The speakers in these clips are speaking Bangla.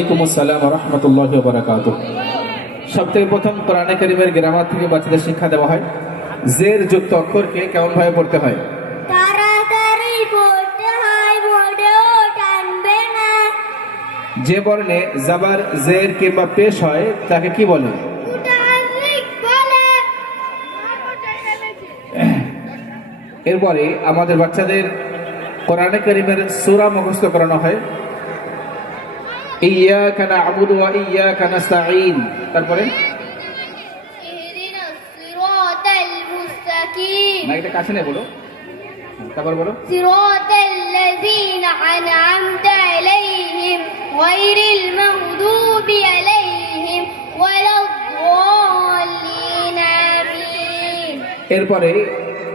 ওয়ালাইকুম আসসালাম ওয়া রাহমাতুল্লাহি ওয়া বারাকাতুহু। সবথেকে প্রথম কোরআনে কারীমের গ্রামার থেকে বাচ্চাদের শিক্ষা দেওয়া হয়। জের যুক্ত অক্ষরকে কেমন ভাবে পড়তে হয়? তাড়াতাড়ি পড়তে হয়, মোটেও টানবে না। যে বর্ণে জাবার, জের কিংবা পেশ হয় তাকে কি বলে? মুতাহাররিক বলে। এরপরে আমাদের বাচ্চাদের কোরআনে কারীমের সূরা মুখস্থ করানো হয়। ইয়্যাকা না'বুদু ওয়া ইয়্যাকা নাস্তাঈন। তারপরে ইহদিনাস সিরাতাল মুস্তাকিম। না, এটা কাছে নিয়ে বলো। তারপর বলো সিরাতাল্লাযীনা আন'আমতা আলাইহিম গায়রিল মাগদুবি আলাইহিম ওয়ালাদ-দাল্লিন। আমিন। এরপরে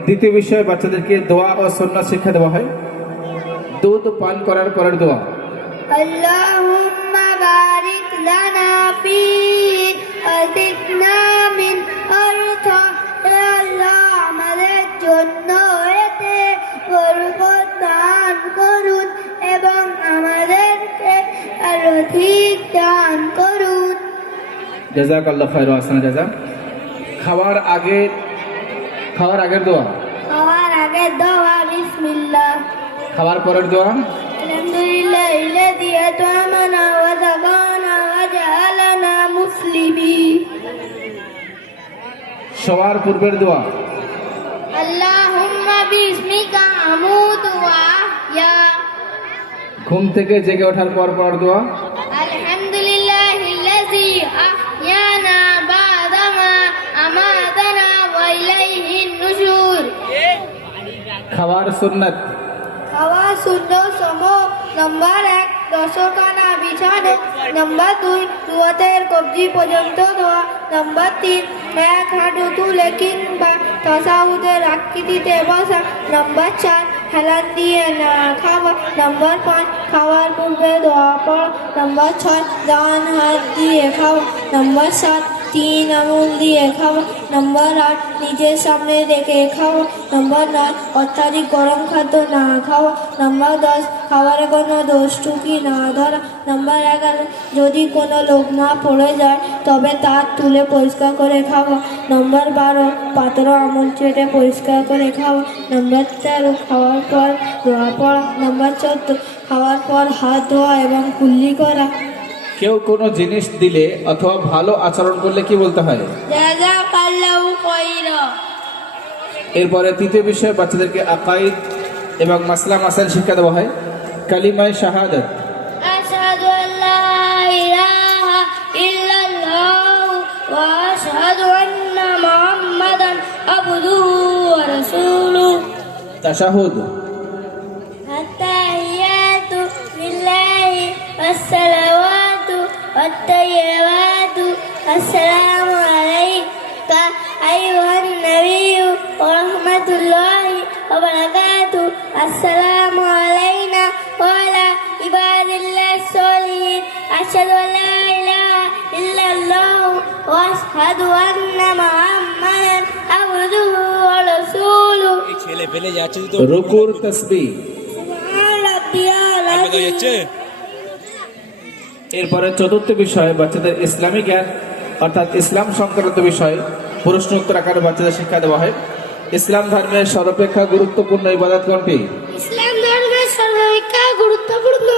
দ্বিতীয় বিষয় বাচ্চাদেরকে দোয়া ও সুন্নাত শিক্ষা দেওয়া হয়। দুধ পান করার পরের দোয়া। আল্লাহুম্মা বারিক লানা ফি আযিদনা মিন আরতা। হে আল্লাহ, আমাদের জন্য এতে বরকত দান করুন এবং আমাদেরকে আরো অধিক দান করুন। জাযাকাল্লাহু খায়রা ওয়া আহসানা জাযা। খাওয়ার আগের দোয়া। খাওয়ার আগে দোয়া বিসমিল্লাহ। খাওয়ার পরের দোয়া আলহামদুলিল্লাহিল্লাযী আত'আমানা ওয়া সাকানা ওয়া জাআলানা মুসলিমিন। শোয়ার পূর্বের দোয়া। আল্লাহুম্মা বিসমিকা আমুতু ওয়া আহইয়া। ঘুম থেকে জেগে ওঠার পর পরের দোয়া। আলহামদুলিল্লাহিল্লাযী আহইয়ানা বা'দামা আমাতানা ওয়া ইলাইহিন নুশুর। খাওয়ার সুন্নাত। খাওয়া শূন্য সম। নাম্বার 1 দশখানা বিছানো। নাম্বার 2 দুয়াতের কবজি পর্যন্ত ধোয়া। নাম্বার 3 এক হাঁটু তুলে কিংবা তাসাউদের আকৃতিতে বসা। নাম্বার 4 হেলান দিয়ে না খাওয়া। নাম্বার 5 খাওয়ার পূর্বে দোয়া পড়া। নাম্বার 6 ডান হাত দিয়ে খাওয়া। নাম্বার 7 3 আঙুল দিয়ে খাওয়া। নাম্বার 8 নিজের সামনে রেখে খাওয়া। নাম্বার 9 অত্যাধিক গরম খাদ্য না খাওয়া। নাম্বার 10 খাবারে কোনো দোষ ত্রুটি না ধরা। নাম্বার 11 যদি কোনো লোক না পড়ে যায় তবে তা তুলে পরিষ্কার করে খাওয়া। নাম্বার 12 পাত্র আমল চেটে পরিষ্কার করে খাওয়া। নাম্বার 13 খাওয়ার পর দোয়া পড়া। নাম্বার 14 খাওয়ার পর হাত ধোয়া এবং কুল্লি করা। কেউ কোনো জিনিস দিলে অথবা ভালো আচরণ করলে কি বলতে হয়? জাযাকাল্লাহু খায়রা। এরপরে তৃতীয় বিষয় বাচ্চাদেরকে আকাইদ এবং মাসলা মাসাইল শিক্ষা দেওয়া হয়। কালিমায়ে শাহাদাত। আশহাদু আল্লা ইলাহা ইল্লাল্লাহ ওয়া আশহাদু আন্না মুহাম্মাদান আবদুহু ওয়া রাসূলুহু। তাশাহুদ। আত-তাহিয়াতু লিল্লাহি ওয়াস-সালাওয়াতু ওয়াত-তাইয়্যিবাতু। আসসালামু আলাইকা আইয়ুহান নাবিয়্যু ওয়া রাহমাতুল্লাহি ওয়া বারাকাতুহু। আসসালামু আলাইনা ওয়া আলা ইবাদিল্লাহিস সালিহিন। আশহাদু আল্লা ইলাহা ইল্লাল্লাহ ওয়া আশহাদু আন্না মুহাম্মাদান আবদুহু ওয়া রাসূলুহু। এই ছেলে ফেলে যাচ্ছে তো রুকুর তাসবিহ। সুবহান রাব্বিয়াল তো আযীম। যাচ্ছে। এরপরে চতুর্থ বিষয় বাচ্চাদের ইসলামী জ্ঞান অর্থাৎ ইসলাম সংক্রান্ত বিষয় প্রশ্ন উত্তর আকারে বাচ্চাদের শিক্ষা দেওয়া হয়। ইসলাম ধর্মের সর্বাপেক্ষা গুরুত্বপূর্ণ ইবাদত কোনটি? ইসলাম ধর্মের সর্বাপেক্ষা গুরুত্বপূর্ণ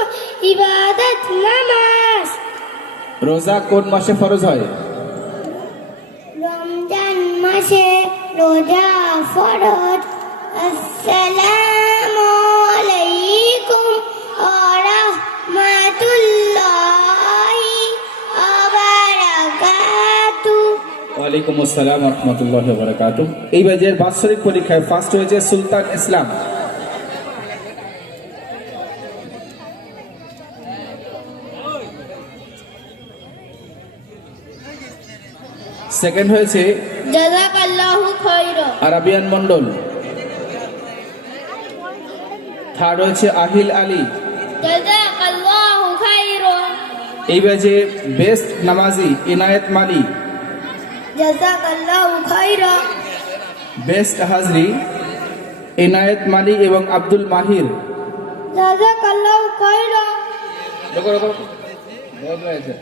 ইবাদত নামাজ। রোজা কোন মাসে ফরজ হয়? রমজান মাসে রোজা ফরজ। আসসালামু আলাইকুম ওয়া রাহমাতুল্লাহি ওয়া বারাকাতুহু। ওয়ালাইকুম আসসালাম ওয়া রাহমাতুল্লাহি ওয়া বারাকাতুহু। এই বাজের বাৎসরিক পরীক্ষায় ফার্স্ট হয়েছে সুলতান ইসলাম। সেকেন্ড হয়েছে জাযাকাল্লাহু খায়রা। আরাবিয়ান মন্ডল। থার্ড হয়েছে আহিল আলী। জাযাকাল্লাহু খায়রা। এই ব্যাচে বেস্ট নামাজি ইনায়েত মালি। জাযাকাল্লাহু খায়রা। বেস্ট হাজরি ইনায়েত মালি এবং আব্দুল মাহির। জাযাকাল্লাহু খায়রা। बहुत प्राइज है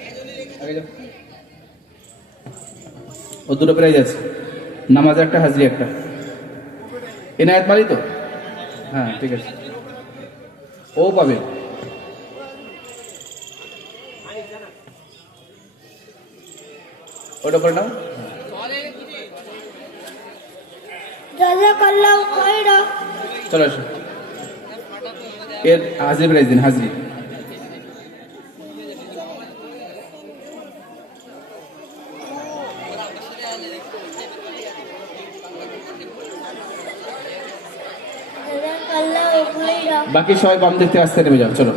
आगे जाओ ও দুটো প্রাইজ আছে নামাজ একটা হাজরি একটা এনায়েত মালি তো হ্যাঁ ঠিক আছে ও পাবে ওটা করে নাও জাযাকাল্লাহু খাইরা। চলো আসো এর হাজরি প্রাইজ দিন হাজরি জাযাকাল্লাহু খাইরা। বাকি সবাই বাম দিক থেকে আস্তে নেমে যাও চলো